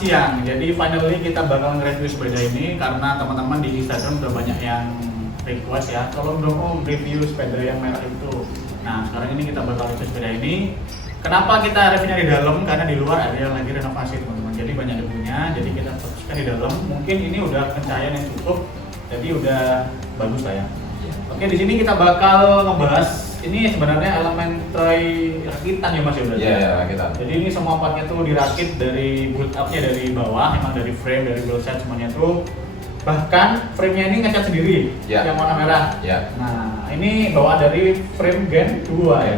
siang. Jadi finally kita bakal nge-review sepeda ini karena teman-teman di Instagram udah banyak yang request ya, tolong dong om review sepeda yang merah itu. Nah sekarang ini kita bakal review sepeda ini. Kenapa kita reviewnya di dalam? Karena di luar ada yang lagi renovasi teman-teman. Jadi banyak debunya. Jadi kita fokuskan di dalam. Mungkin ini udah pencahayaan yang cukup. Jadi udah bagus lah ya. Oke, di sini kita bakal ngebahas ini sebenarnya elemen rakitan ya Mas ya berarti. Iya, rakitan. Jadi ini semua partnya tuh dirakit dari build up-nya dari bawah, emang dari frame, dari wheel set semuanya tuh. Bahkan frame-nya ini ngecat sendiri yang warna merah. Ya. Nah, ini bawaan dari frame Gen 2 ya.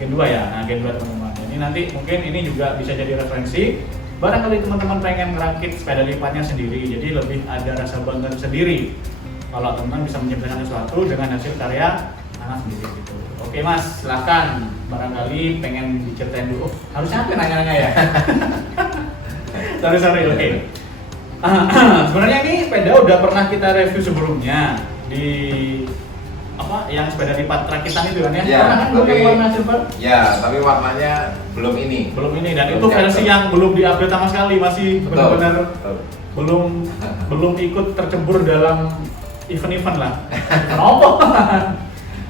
Gen 2 ya. Nah, Gen 2 teman-teman. Ini nanti mungkin ini juga bisa jadi referensi. Barangkali teman-teman pengen ngerakit sepeda lipatnya sendiri, jadi lebih ada rasa bangga sendiri. Kalau teman-teman bisa menciptakan sesuatu dengan hasil karya anak sendiri gitu. Oke Mas, silakan. Barangkali pengen diceritain dulu. Harusnya apa nanya-nanya ya? sorry. Oke. Sebenarnya ini sepeda udah pernah kita review sebelumnya di apa? Yang sepeda lipat rakitan itu kan ya? Pernah kan belum yang warna silver? Ya, tapi warnanya belum ini. Belum ini dan itu versi yang belum diupdate sama sekali, masih benar-benar belum ikut tercebur dalam event-event lah. Kenapa?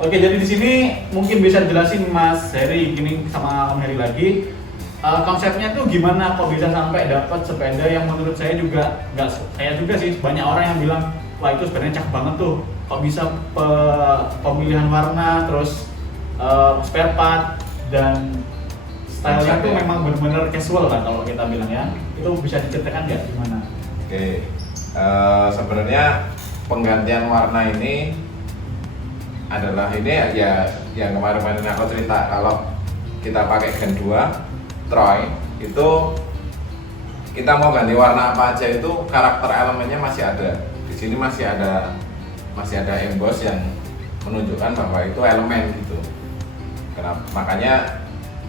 Oke, jadi di sini mungkin bisa jelasin Mas Heri gini sama Om Heri lagi. Konsepnya tuh gimana kok bisa sampai dapat sepeda yang menurut saya juga nggak saya juga sih, banyak orang yang bilang wah itu sepedanya cakep banget tuh. Kok bisa pemilihan warna terus spare part dan stylenya tuh memang benar-benar casual lah kalau kita bilang ya. Itu bisa diceritakan nggak gimana? Oke. Sebenarnya penggantian warna ini adalah ini ya yang kemarin aku cerita, kalau kita pakai Gen 2 Troy itu kita mau ganti warna apa aja itu karakter elemennya masih ada. Di sini masih ada emboss yang menunjukkan bahwa itu elemen gitu.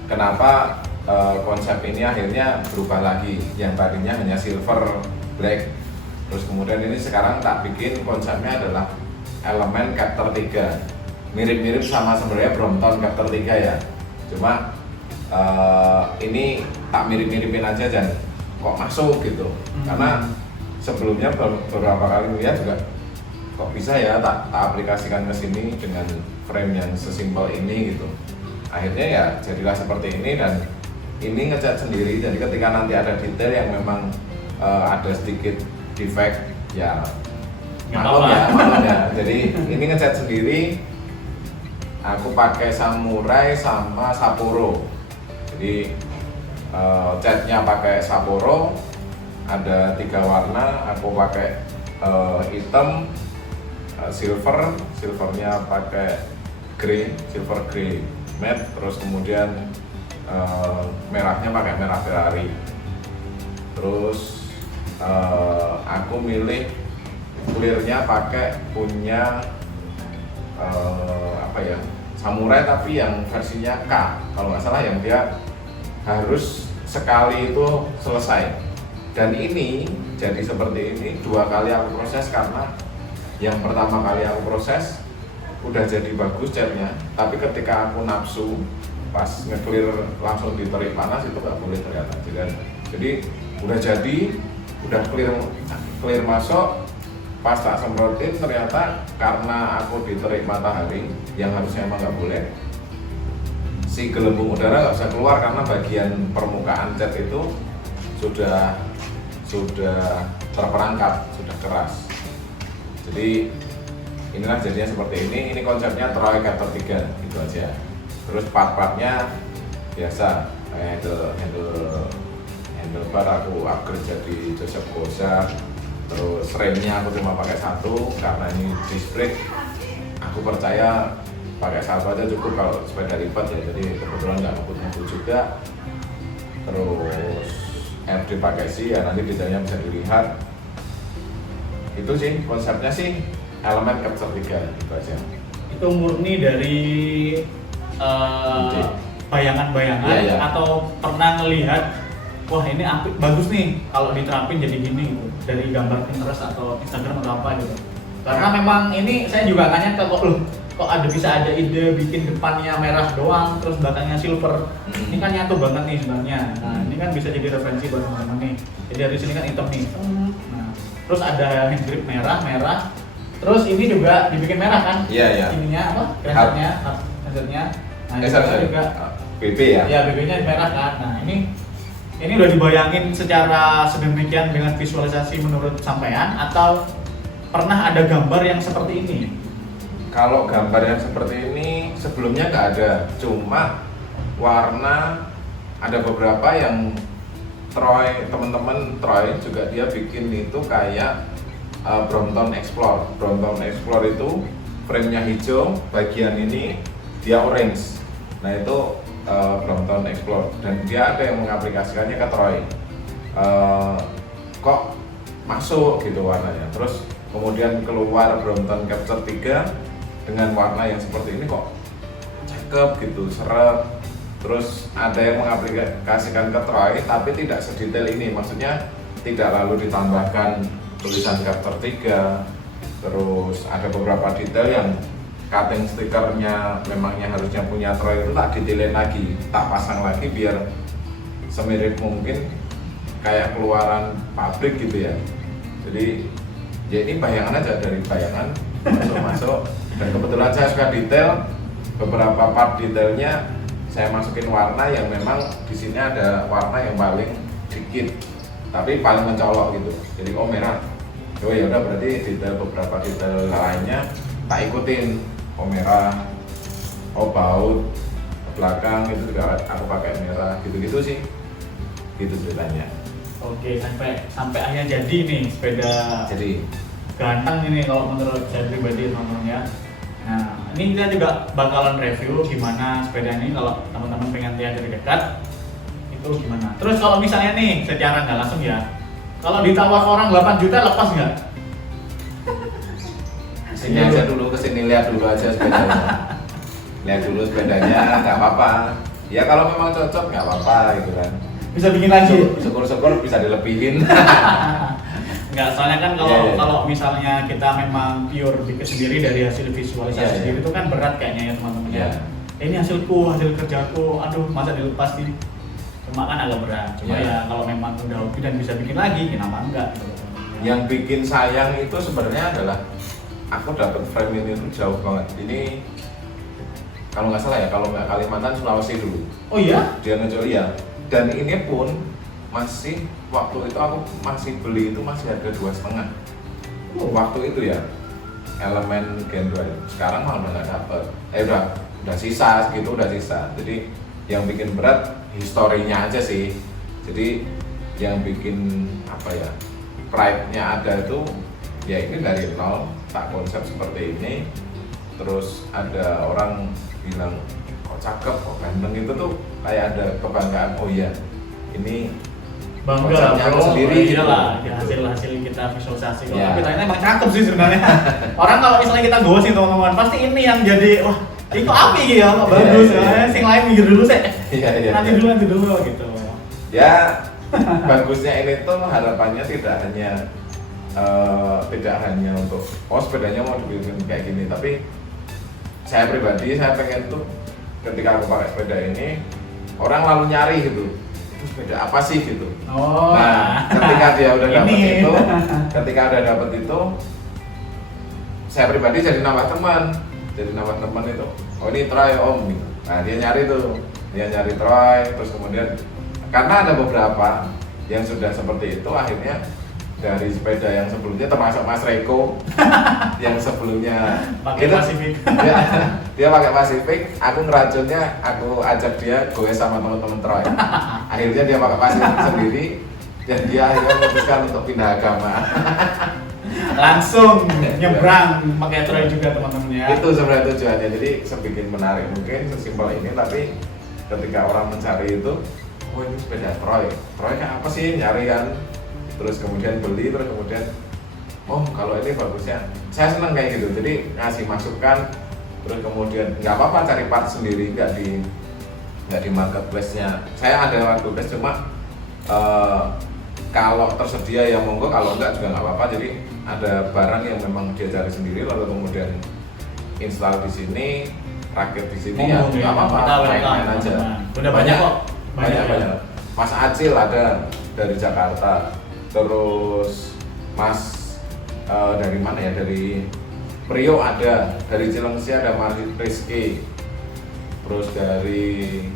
Kenapa konsep ini akhirnya berubah lagi, yang tadinya hanya silver black. Terus kemudian ini sekarang tak bikin konsepnya adalah elemen Captur 3. Mirip-mirip sama sebenarnya Brompton Captur 3 ya. Cuma ini tak mirip-miripin aja dan kok masuk gitu. Karena sebelumnya beberapa kali lihat juga kok bisa ya tak aplikasikan ke sini dengan frame yang sesimpel ini gitu. Akhirnya ya jadilah seperti ini dan ini ngecat sendiri. Jadi ketika nanti ada detail yang memang ada sedikit defect ya maklum ya. Jadi ini ngecat sendiri. Aku pakai Samurai sama Sapporo. Jadi catnya pakai Sapporo, ada 3 warna. Aku pakai hitam, silvernya pakai grey, silver grey matte. Terus kemudian merahnya pakai merah Ferrari. Terus aku milih clearnya pakai punya Samurai tapi yang versinya K kalau nggak salah, yang dia harus sekali itu selesai. Dan ini jadi seperti ini 2 kali aku proses, karena yang pertama kali aku proses udah jadi bagus catnya, tapi ketika aku nafsu pas nge-clear langsung diterik panas itu nggak boleh ternyata. Jadi udah clear masuk, pas tak semprotin ternyata karena aku diterik matahari yang harusnya emang nggak boleh, si gelembung udara nggak bisa keluar karena bagian permukaan cat itu sudah terperangkap, sudah keras. Jadi inilah jadinya seperti ini konsepnya Troy Captur 3 gitu aja. Terus part-partnya biasa, kayak handlebar aku upgrade jadi Joseph Goza. Terus remnya aku cuma pakai 1 karena ini disc brake. Aku percaya pakai 1 aja cukup kalau sepeda lipat ya, jadi kebetulan nggak ngebut-ngebut juga. Terus RD pakai sih ya, nanti detailnya bisa dilihat. Itu sih konsepnya sih, elemen Captur 3 gitu aja. Itu murni dari bayangan-bayangan atau pernah ngelihat wah ini apik, bagus nih kalau diterapin jadi gini gitu, dari gambar Pinterest atau Instagram atau apa gitu. Karena memang ini saya juga nanya ke kok loh, kok bisa ada ide bikin depannya merah doang terus belakangnya silver. Ini kan nyatu banget nih sebenarnya. Nah, ini kan bisa jadi referensi buat teman-teman nih. Jadi dari sini kan hitam nih. Nah, terus ada hand grip merah. Terus ini juga dibikin merah kan? Iya. Ininya apa? Granatnya, hazardnya. Nah, ini juga BB ya? Ya, BB-nya merah kan. Nah, ini udah dibayangin secara sedemikian dengan visualisasi menurut sampean atau pernah ada gambar yang seperti ini? Kalau gambar yang seperti ini sebelumnya nggak ada, cuma warna ada beberapa yang teman-teman Troy juga dia bikin itu kayak Brompton Explore. Brompton Explore itu frame-nya hijau, bagian ini dia orange. Nah itu Brompton Explore dan dia ada yang mengaplikasikannya ke Troy. Kok masuk gitu warnanya. Terus kemudian keluar Brompton Capture 3 dengan warna yang seperti ini kok cakep gitu, seret. Terus ada yang mengaplikasikan ke Troy tapi tidak sedetail ini, maksudnya tidak lalu ditambahkan tulisan Capture 3. Terus ada beberapa detail yang cutting stikernya memangnya harusnya punya Troy itu tak detailin lagi, tak pasang lagi biar semirip mungkin kayak keluaran pabrik gitu ya. Jadi ya ini bayangan aja, dari bayangan masuk dan kebetulan saya suka detail, beberapa part detailnya saya masukin warna yang memang di sini ada warna yang paling dikit tapi paling mencolok gitu. Jadi oh merah, oh ya udah berarti detail beberapa detail lainnya tak ikutin. Oh merah, oh baut belakang itu juga aku pakai merah, gitu-gitu sih, gitu ceritanya. Oke, sampai akhirnya jadi nih sepeda. Jadi ganteng ini kalau menurut saya pribadi teman-teman ya. Nah, ini kita juga bakalan review gimana sepeda ini kalau teman-teman pengen lihat dari dekat itu gimana. Terus kalau misalnya nih secara nggak langsung ya, kalau ditawar orang 8 juta lepas nggak? Sini aja dulu, kesini lihat dulu aja sepedanya. Lihat dulu sepedanya, nggak apa-apa. Ya kalau memang cocok nggak apa-apa gitu kan. Bisa bikin lagi. Syukur-syukur bisa dilebihin. Enggak, soalnya kan kalau misalnya kita memang pure bikin sendiri dari hasil visualisasi sendiri itu kan berat kayaknya ya teman-teman ya. Ini hasil kerjaku, aduh masa dilepas sih. Cuma kan agak berat. Cuma ya kalau memang udah hobi dan bisa bikin lagi, kenapa enggak gitu. Yang bikin sayang itu sebenarnya adalah aku dapat frame ini tuh jauh banget. Ini kalau nggak salah ya, kalau nggak Kalimantan, Sulawesi dulu. Oh iya? Dia ngejual ya. Dan ini pun masih waktu itu aku masih beli itu masih harga 2,5. Waktu itu ya elemen Gen 2. Sekarang malah nggak dapet. Udah sisa gitu, udah sisa. Jadi yang bikin berat historinya aja sih. Jadi yang bikin apa ya, pride-nya ada itu ya ini dari nol, tak konsep seperti ini. Terus ada orang bilang kok cakep, kok ganteng, itu tuh kayak ada kebanggaan. Oh iya, ini bangga aku sendiri gitu lah, gitu. hasil kita visualisasi. Kalau kita ini emang cakep sih sebenarnya. Orang kalau misalnya kita gosip teman-teman, pasti ini yang jadi wah itu api gitu ya, kok bagus ya. Sing lain mikir dulu sih. Nanti dulu gitu. Ya bagusnya ini tuh harapannya tidak hanya untuk sepedanya mau dibikin kayak gini, tapi saya pribadi saya pengen tuh ketika aku pakai sepeda ini orang lalu nyari gitu, itu sepeda apa sih gitu. Nah ketika dia udah dapet itu, saya pribadi jadi nambah teman itu. Oh ini Troy om gitu. Nah dia nyari Troy, terus kemudian karena ada beberapa yang sudah seperti itu, akhirnya dari sepeda yang sebelumnya termasuk Mas Reko yang sebelumnya pakai Pacific. Dia pakai Pacific, aku ngeracunnya, aku ajak dia goes sama teman-teman Troy. Akhirnya dia pakai Pacific sendiri dan dia akhirnya memutuskan untuk pindah agama. Langsung nyebrang pakai Troy juga teman-teman ya. Itu sebenarnya tujuannya, jadi sebikin menarik mungkin sesimpel ini, tapi ketika orang mencari itu, oh ini sepeda Troy kan apa sih, nyari kan. Terus kemudian beli, terus kemudian oh kalau ini bagusnya, saya seneng kayak gitu. Jadi ngasih masukan, terus kemudian nggak apa-apa cari part sendiri, nggak di marketplace-nya. Saya ada marketplace, cuma kalau tersedia ya monggo, kalau enggak juga nggak apa-apa. Jadi ada barang yang memang dia cari sendiri, lalu kemudian install di sini, rakit di sini Ngomong ya nggak apa-apa, kita main-main welcome, aja. teman-teman. Udah banyak kok. banyak. Ya. Mas Acil ada dari Jakarta, terus Mas dari mana ya, dari Priok ada, dari Cilengsi ada Mas Rizky, terus dari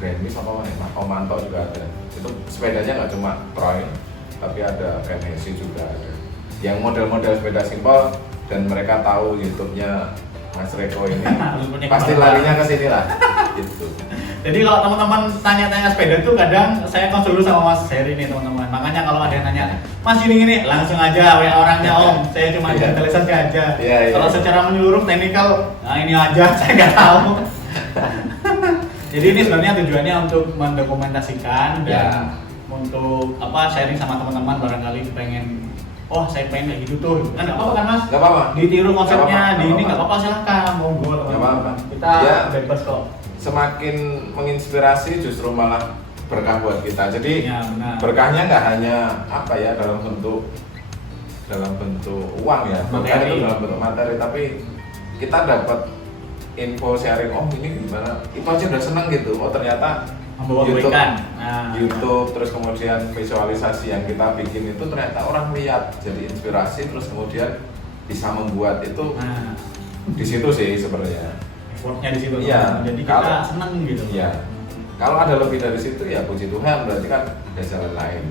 Gramis apa mana, Mas Omanto juga ada. Itu sepedanya nggak cuma Troy, tapi ada Kenesi juga ada. Yang model-model sepeda simpel dan mereka tahu YouTube-nya Mas Reko ini pasti larinya ke sini lah. Gitu. Jadi kalau teman-teman tanya-tanya sepeda tuh kadang saya konsul dulu sama Mas Heri nih teman-teman. Makanya kalau ada yang nanya, Mas ini langsung aja WA orangnya Om. Saya cuma digitalisasi aja. Kalau secara menyeluruh teknikal, nah ini aja saya nggak tahu. Jadi ini sebenarnya tujuannya untuk mendokumentasikan dan untuk sharing sama teman-teman barangkali pengen, oh saya pengen kayak gitu tuh, kan nggak apa-apa kan Mas? Nggak apa-apa. Ditiru konsepnya di ini nggak apa-apa, silahkan monggo teman-teman. Kita bebas kok. Semakin menginspirasi justru malah berkah buat kita. Jadi berkahnya nggak hanya dalam bentuk uang ya, bukan itu dalam bentuk materi, tapi kita dapat info sharing, oh ini gimana, itu aja udah seneng gitu. Oh ternyata YouTube terus kemudian visualisasi yang kita bikin itu ternyata orang lihat, jadi inspirasi, terus kemudian bisa membuat itu di situ sih sebenarnya. Effortnya di situ. Iya. Jadi kita seneng gitu. Iya. Kalau ada lebih dari situ ya puji Tuhan, berarti kan ada jalan lain.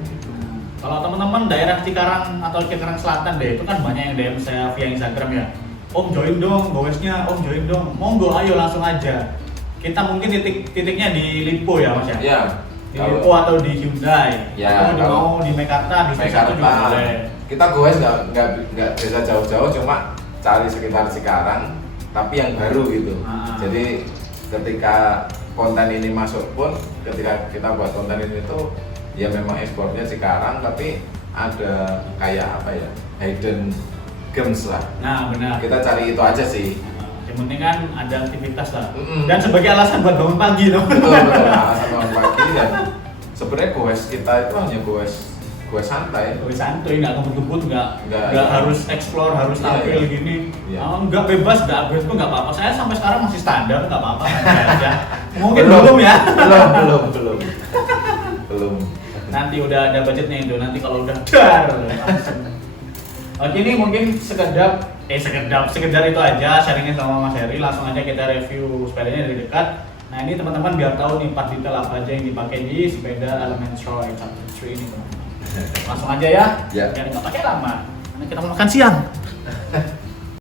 Kalau teman-teman daerah Cikarang atau Cikarang Selatan deh, itu kan banyak yang DM saya via Instagram ya. Om join dong, gowesnya, Om join dong. Monggo, ayo langsung aja. Kita mungkin titiknya di Lipo ya Mas ya? Iya. Di Lipo atau di Hyundai. Ya, atau mau di Mekarta, di Mekarta juga boleh. Kita gowes nggak bisa jauh-jauh, cuma cari sekitar Cikarang, tapi yang baru gitu. Jadi ketika konten ini masuk pun, ketika kita buat konten ini tuh ya memang ekspornya Cikarang, tapi ada kayak hidden gems lah. Nah benar. Kita cari itu aja sih. Yang penting kan ada aktivitas lah. Dan sebagai alasan buat bangun pagi dong. Betul, alasan bangun pagi. Dan sebenarnya goes kita itu hanya goes santai. Goes santai, nggak kebut-kebut, nggak harus explore, harus tampil gini. Nggak bebas, nggak upgrade pun nggak apa-apa. Saya sampai sekarang masih standar, nggak apa-apa aja. Mungkin belum ya? Belum. Nanti udah ada budgetnya itu. Nanti kalau udah dar langsung. Oke, ini mungkin sekedar itu aja sharingnya sama Mas Heri. Langsung aja kita review sepedanya dari dekat. Nah ini teman-teman biar tahu nih part detail apa aja yang dipakai di sepeda Element Troy Chapter 3 ini teman-teman. Langsung aja ya. Biar nggak pakai lama. Nanti kita mau makan siang.